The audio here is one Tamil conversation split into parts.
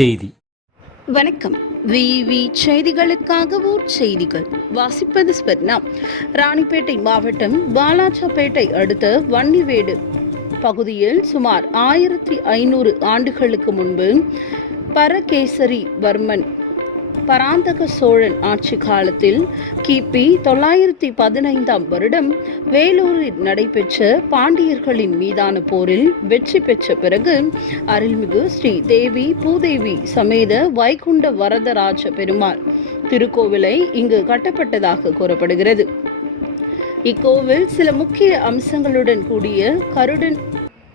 செய்தி. வணக்கம். விவி செய்திகளுக்காக ஊர் செய்திகள். வாசிப்பது ஸ்பெர்னா ராணிப்பேட்டை மாவட்டம் பாலாஜாப்பேட்டை அடுத்த வன்னிவேடு பகுதியில் சுமார் ஆயிரத்தி ஐநூறு ஆண்டுகளுக்கு முன்பு பரகேசரி வர்மன் பராந்தக சோழன் ஆட்சி காலத்தில் கிபி தொள்ளாயிரத்தி பதினைந்தாம் வருடம் வேலூரில் நடைபெற்ற பாண்டியர்களின் மீதான போரில் வெற்றி பெற்ற பிறகு அருள்மிகு ஸ்ரீ தேவி பூதேவி சமேத வைகுண்ட வரதராஜ பெருமாள் திருக்கோவிலை இங்கு கட்டப்பட்டதாக கூறப்படுகிறது. இக்கோவில் சில முக்கிய அம்சங்களுடன் கூடிய கருடன்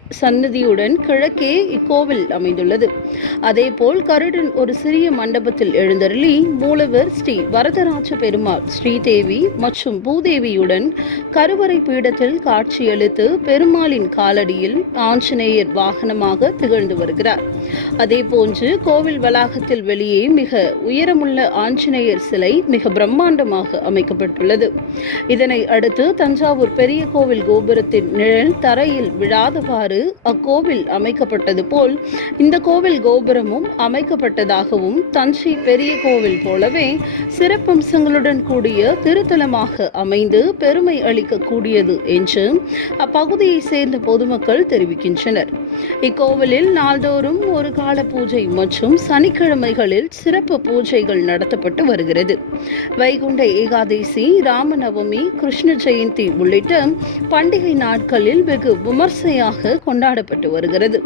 சன்னதியுடன் கிழக்கே இக்கோவில் அமைந்துள்ளது. அதேபோல் கருடன் ஒரு சிறிய மண்டபத்தில் எழுந்தருளி மூலவர் ஸ்ரீ வரதராஜ பெருமாள் ஸ்ரீதேவி மற்றும் பூதேவியுடன் கருவறை பீடத்தில் காட்சியளித்து பெருமாளின் காலடியில் ஆஞ்சநேயர் வாகனமாக திகழ்ந்து வருகிறார். அதேபோன்று கோவில் வளாகத்தில் வெளியே மிக உயரமுள்ள ஆஞ்சநேயர் சிலை மிக பிரம்மாண்டமாக அமைக்கப்பட்டுள்ளது. இதனை அடுத்து தஞ்சாவூர் பெரிய கோவில் கோபுரத்தின் நிழல் தரையில் விழாதவாறு அக்கோவில் அமைக்கப்பட்டது போல் இந்த கோவில் கோபுரமும் அமைக்கப்பட்டதாகவும் தஞ்சை பெரிய கோவில் போலவே சிறப்பம்சங்களுடன் கூடிய திருத்தலமாக அமைந்து பெருமை அளிக்கக்கூடியது என்று அப்பகுதியை சேர்ந்த பொதுமக்கள் தெரிவிக்கின்றனர். இக்கோவிலில் நாள்தோறும் ஒரு கால பூஜை மற்றும் சனிக்கிழமைகளில் சிறப்பு பூஜைகள் நடத்தப்பட்டு வருகிறது. வைகுண்ட ஏகாதசி ராமநவமி கிருஷ்ண ஜெயந்தி உள்ளிட்ட பண்டிகை நாட்களில் வெகு விமர்சையாக கொண்டாடப்பட்டு வருகிறது.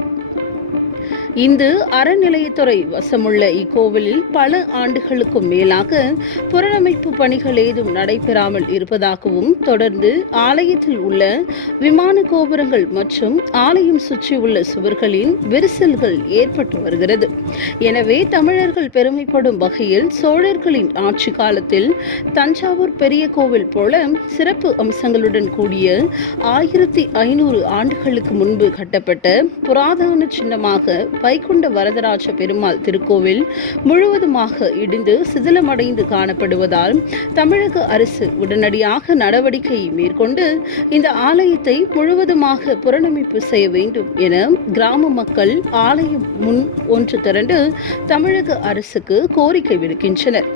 இந்து அறநிலையத்துறை வசமுள்ள இக்கோவிலில் பல ஆண்டுகளுக்கும் மேலாக புனரமைப்பு பணிகள் ஏதும் நடைபெறாமல் இருப்பதாகவும் தொடர்ந்து ஆலயத்தில் உள்ள விமான கோபுரங்கள் மற்றும் ஆலயம் சுற்றியுள்ள சுவர்களின் விரிசல்கள் ஏற்பட்டு வருகிறது. எனவே தமிழர்கள் பெருமைப்படும் வகையில் சோழர்களின் ஆட்சி காலத்தில் தஞ்சாவூர் பெரிய கோவில் போல சிறப்பு அம்சங்களுடன் கூடிய ஆயிரத்தி ஐநூறு ஆண்டுகளுக்கு முன்பு கட்டப்பட்ட புராதன சின்னமாக வைகுண்ட வரதராஜ பெருமாள் திருக்கோவில் முழுவதுமாக இடிந்து சிதிலமடைந்து காணப்படுவதால் தமிழக அரசு உடனடியாக நடவடிக்கை மேற்கொண்டு இந்த ஆலயத்தை முழுவதுமாக புனரமைப்பு செய்ய வேண்டும் என கிராம மக்கள் ஆலயம் முன் ஒன்று திரண்டு தமிழக அரசுக்கு கோரிக்கை விடுக்கின்றனர்.